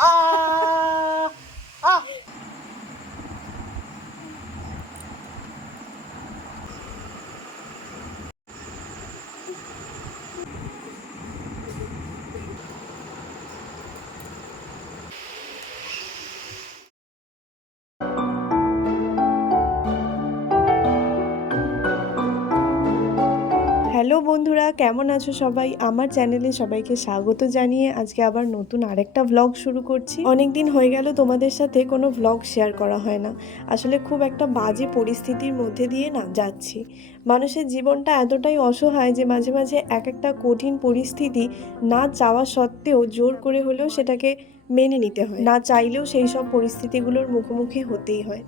Oh. বন্ধুরা, কেমন আছো সবাই? আমার চ্যানেলে সবাইকে স্বাগত জানিয়ে আজকে আবার নতুন আরেকটা ভ্লগ শুরু করছি। অনেক দিন হয়ে গেল তোমাদের সাথে কোনো ভ্লগ শেয়ার করা হয় না। আসলে খুব একটা বাজে পরিস্থিতির মধ্যে দিয়ে না যাচ্ছি। মানুষের জীবনটা এতটাই অসহায় যে মাঝে মাঝে এক একটা কঠিন পরিস্থিতি না চাওয়া সত্ত্বেও জোর করে হলেও সেটাকে মেনে নিতে হয়। না চাইলেও সেই সব পরিস্থিতিগুলোর মুখোমুখি হতেই হয়।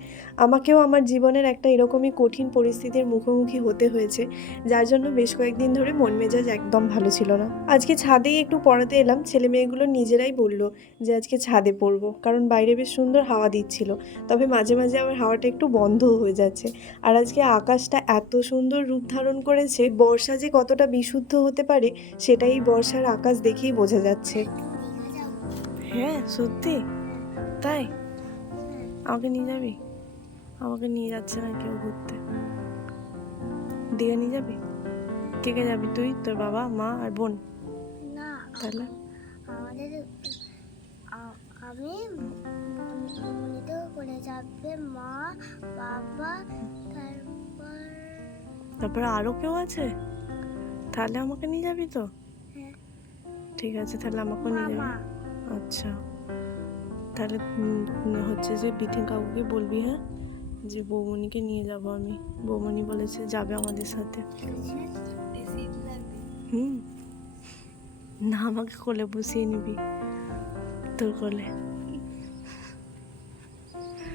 আমাকেও আমার জীবনের একটা এরকমই কঠিন পরিস্থিতির মুখোমুখি হতে হয়েছে, যার জন্য বেশ কয়েকদিন ধরে মন মেজাজ একদম ভালো ছিল না। আজকে ছাদেই একটু পড়াতে এলাম, ছেলে মেয়েগুলো নিজেরাই বলল যে আজকে ছাদে পড়ব, কারণ বাইরে বেশ সুন্দর হাওয়া দিচ্ছিল, তবে মাঝে মাঝে আবার হাওয়াটা একটু বন্ধও হয়ে যাচ্ছে। আর আজকে আকাশটা এত সুন্দর রূপ ধারণ করেছে, বর্ষা যে কতটা বিশুদ্ধ হতে পারে, সেটাই বর্ষার আকাশ দেখেই বোঝা যাচ্ছে। হ্যাঁ সত্যি। তাই? আমাকে নিয়ে যাবি? আমাকে নিয়ে যাচ্ছে না কেউ ঘুরতে। দীঘা নিয়ে যাবি? কে কে যাবি তুই? তোর বাবা মা আর বোন? না তাহলে? আমাদের আমি মনিত করে যাবে মা বাবা তারপর তারপরে আরও কেউ আছে? তাহলে আমাকে নিয়ে যাবি তো? হ্যাঁ, ঠিক আছে তাহলে আমাকেও নিয়ে যাবি। আচ্ছা। তাহলে হচ্ছে যে বিথিন কাকুকে বলবি হ্যাঁ? যে বৌমণিকে নিয়ে যাব আমি। বৌমণি বলেছে যাবে আমাদের সাথে। হুম। না আমাকে কোলে বসিয়ে নিবি তোর কোলে।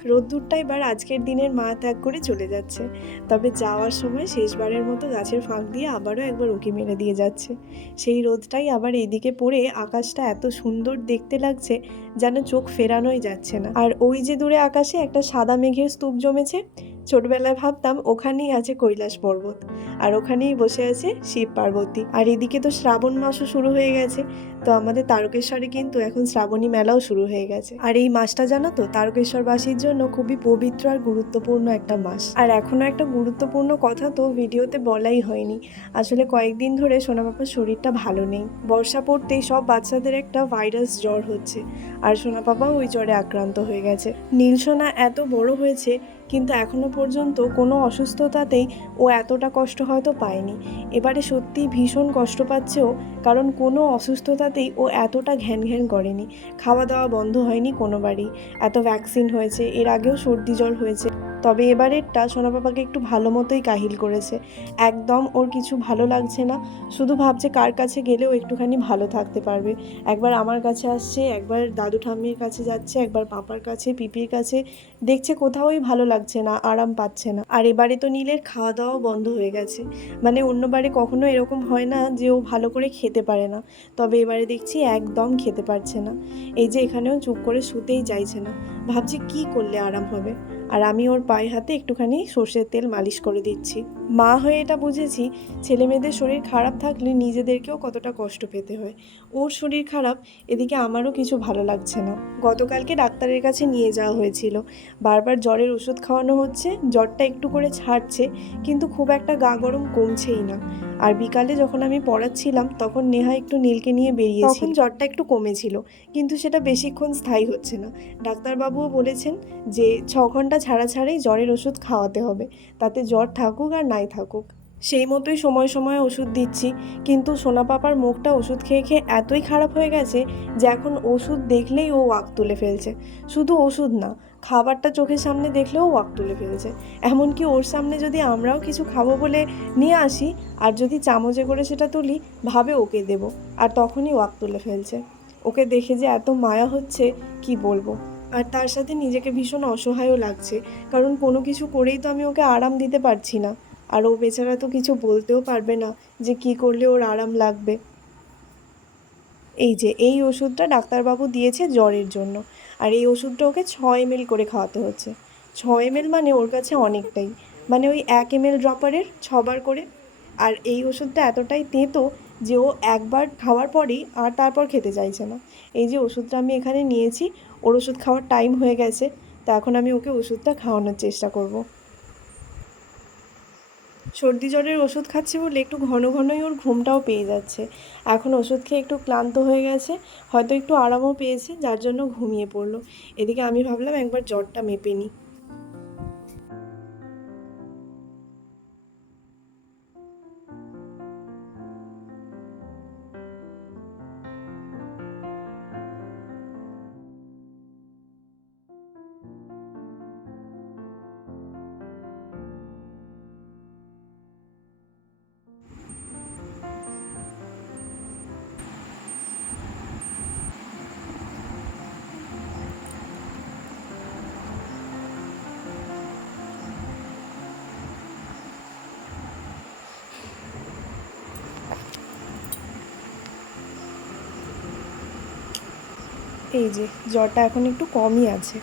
রোদ্দুরটা এবার আজকের দিনের মা ত্যাগ করে চলে যাচ্ছে। তবে যাওয়ার সময় শেষবারের মতো গাছের ফাঁক দিয়ে আবারও একবার উঁকি মেরে দিয়ে যাচ্ছে। সেই রোদটাই আবার এইদিকে পড়ে আকাশটা এত সুন্দর দেখতে লাগছে যেন চোখ ফেরানোই যাচ্ছে না। আর ওই যে দূরে আকাশে একটা সাদা মেঘের স্তূপ জমেছে ছোটবেলায় ভাবতাম ওখানেই আছে কৈলাস পর্বত, আর ওখানেই বসে আছে শিব পার্বতী। আর এদিকে তো শ্রাবণ মাসও শুরু হয়ে গেছে, তো আমাদের তারকেশ্বরে কিন্তু এখন শ্রাবণী মেলাও শুরু হয়ে গেছে। আর এই মাসটা জানো তো, তারকেশ্বরবাসীর জন্য খুবই পবিত্র আর গুরুত্বপূর্ণ একটা মাস। আর এখনও একটা গুরুত্বপূর্ণ কথা তো ভিডিওতে বলাই হয়নি, আসলে কয়েকদিন ধরে সোনা বাবার শরীরটা ভালো নেই। বর্ষা পড়তেই সব বাচ্চাদের একটা ভাইরাস জ্বর হচ্ছে, আর সোনা পাপাও ওই জ্বরে আক্রান্ত হয়ে গেছে। নীল সোনা এত বড় হয়েছে কিন্তু এখনও পর্যন্ত কোনো অসুস্থতাতেই ও এতটা কষ্ট হয়তো পায়নি। এবারে সত্যি ভীষণ কষ্ট পাচ্ছেও, কারণ কোনো অসুস্থতাতেই ও এতটা ঘ্যান ঘ্যান করেনি। খাওয়া দাওয়া বন্ধ হয়নি কোনোবারই এত ভ্যাকসিন হয়েছে, এর আগেও সর্দি জ্বর হয়েছে। তবে এবারেরটা সোনা পাপাকে একটু ভালো মতোই কাহিল করেছে। একদম ওর কিছু ভালো লাগছে না, শুধু ভাবছে কার কাছে গেলেও একটুখানি ভালো থাকতে পারবে। একবার আমার কাছে আসছে, একবার দাদু ঠাম্মির কাছে যাচ্ছে, একবার পাপার কাছে, পিপির কাছে, দেখছে কোথাওই ভালো লাগছে না, আরাম পাচ্ছে না। আর এবারে তো নীলের খাওয়া দাওয়াও বন্ধ হয়ে গেছে। মানে অন্যবারে কখনো এরকম হয় না যে ও ভালো করে খেতে পারে না, তবে এবারে দেখছি একদম খেতে পারছে না। এই যে এখানেও চুপ করে শুতেই চাইছে না। ভাবছি কি করলে আরাম হবে? আর আমি ওর পায়ে হাতে একটুখানি সর্ষের তেল মালিশ করে দিচ্ছি। মা হয়ে এটা বুঝেছি ছেলে মেয়েদের শরীর খারাপ থাকলে নিজেদেরকেও কতটা কষ্ট পেতে হয়। ওর শরীর খারাপ, এদিকে আমারও কিছু ভালো লাগছে না। গতকালকে ডাক্তারের কাছে নিয়ে যাওয়া হয়েছিল। বারবার জ্বরের ওষুধ খাওয়ানো হচ্ছে, জ্বরটা একটু করে ছাড়ছে, কিন্তু খুব একটা গা গরম কমছেই না। আর বিকালে যখন আমি পড়াচ্ছিলাম, তখন নেহা একটু নীলকে নিয়ে বেরিয়েছি তখন জ্বরটা একটু কমেছিল, কিন্তু সেটা বেশিক্ষণ স্থায়ী হচ্ছে না। ডাক্তারবাবুও বলেছেন যে, ছ ঘণ্টা ছাড়া ছাড়াই জ্বরের ওষুধ খাওয়াতে হবে। তাতে জ্বর থাকুক আর নাই থাকুক। সেই মতোই সময় সময় ওষুধ দিচ্ছি। কিন্তু সোনা পাপার মুখটা ওষুধ খেয়ে খেয়ে এতই খারাপ হয়ে গেছে যে এখন ওষুধ দেখলেই ও ওয়াক তুলে ফেলছে। শুধু ওষুধ না, খাবারটা চোখের সামনে দেখলেও ওয়াক তুলে ফেলছে। এমনকি ওর সামনে যদি আমরাও কিছু খাব বলে নিয়ে আসি, আর যদি চামচে করে সেটা তুলি, ভাবে ওকে দেব। আর তখনই ওয়াক তুলে ফেলছে। ওকে দেখে যে এত মায়া হচ্ছে, কি বলব? আর তার সাথে নিজেকে ভীষণ অসহায়ও লাগছে। কারণ কোনো কিছু করেই তো আমি ওকে আরাম দিতে পারছি না। আর ও বেচারা তো কিছু বলতেও পারবে না যে কি করলে ওর আরাম লাগবে। এই যে, এই ওষুধটা ডাক্তারবাবু দিয়েছে জ্বরের জন্য। আর এই ওষুধটা ওকে ছ এমএল করে খাওয়াতে হচ্ছে। ছ এমএল মানে ওর কাছে অনেকটাই। মানে ওই এক এমএল ড্রপারের ছবার করে। আর এই ওষুধটা এতটাই তেঁতো যে ও একবার খাওয়ার পরেই আর তারপর খেতে চাইছে না। এই যে ওষুধটা আমি এখানে নিয়েছি, ওর ওষুধ খাওয়ার টাইম হয়ে গেছে, তা এখন আমি ওকে ওষুধটা খাওয়ানোর চেষ্টা করব। সর্দি জ্বরের ওষুধ খাচ্ছে বলে একটু ঘন ঘনই ওর ঘুমটাও পেয়ে যাচ্ছে। এখন ওষুধ খেয়ে একটু ক্লান্ত হয়ে গেছে, হয়তো একটু আরামও পেয়েছে, যার জন্য ঘুমিয়ে পড়ল। এদিকে আমি ভাবলাম একবার জ্বরটা মেপে নিই। এই যে জ্বরটা এখন একটু কমই আছে।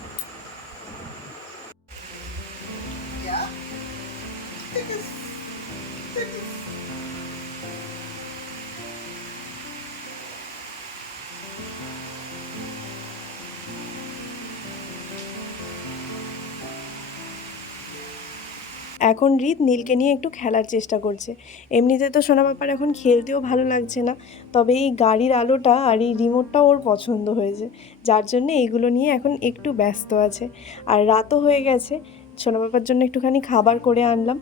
এখন রিত নীলকে নিয়ে একটু খেলার চেষ্টা করছে। এমনিতে তো সোনা বাপার এখন খেলতেও ভালো লাগছে না, তবে এই গাড়ির আলোটা আর এই রিমোটটা ওর পছন্দ হয়েছে, যার জন্য এইগুলো নিয়ে এখন একটু ব্যস্ত আছে। আর রাতও হয়ে গেছে, সোনা বাবার জন্য একটুখানি খাবার করে আনলাম,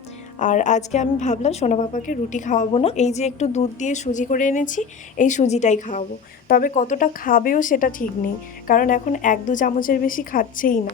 আর আজকে আমি ভাবলাম সোনা বাবাকে রুটি খাওয়াবো না, এই যে একটু দুধ দিয়ে সুজি করে এনেছি, এই সুজিটাই খাওয়াবো। তবে কতটা খাবেও সেটা ঠিক নেই, কারণ এখন এক দু চামচের বেশি খাচ্ছেই না।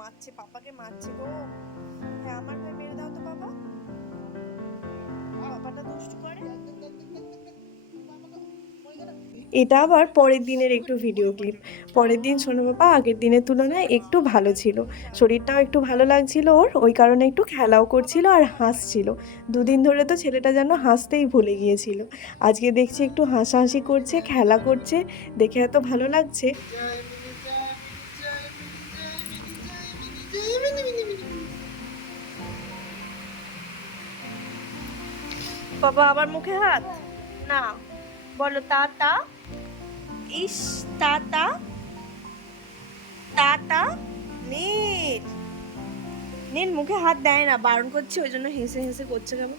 মারছে, পাপাকে মারছে গো। হ্যাঁ আমার ভাই মেরে দাও তো বাবা। বাবাটা করে। এটা আবার পরের দিনের একটু ভিডিও ক্লিপ পরের দিন সোনু বাবা, আগের দিনের তুলনায় একটু ভালো ছিল। শরীরটাও একটু ভালো লাগছিল ওর, ওই কারণে একটু খেলাও করছিল আর হাসছিল। দুদিন ধরে তো ছেলেটা যেন হাসতেই ভুলে গিয়েছিল। আজকে দেখছি একটু হাসাহাসি করছে, খেলা করছে, দেখে এত ভালো লাগছে। বাবা, আবার মুখে হাত? না। বলো তা তা ইস তা তা তা তা নীল মুখে হাত দেয় না, বারণ করছে, ওই জন্য হেসে হেসে করছে কেমন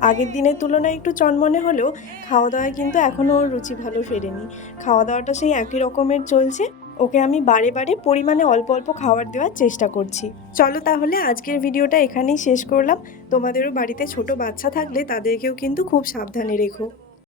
আগের দিনের তুলনায় একটু চনমনে হলেও খাওয়া দাওয়ায় কিন্তু এখনও ওর রুচি ভালো ফেরেনি। খাওয়া দাওয়াটা সেই একই রকমের চলছে ওকে আমি বারে বারে পরিমাণে অল্প অল্প খাবার দেওয়ার চেষ্টা করছি। চলো তাহলে আজকের ভিডিওটা এখানেই শেষ করলাম। তোমাদেরও বাড়িতে ছোট বাচ্চা থাকলে তাদেরকেও কিন্তু খুব সাবধানে রেখো।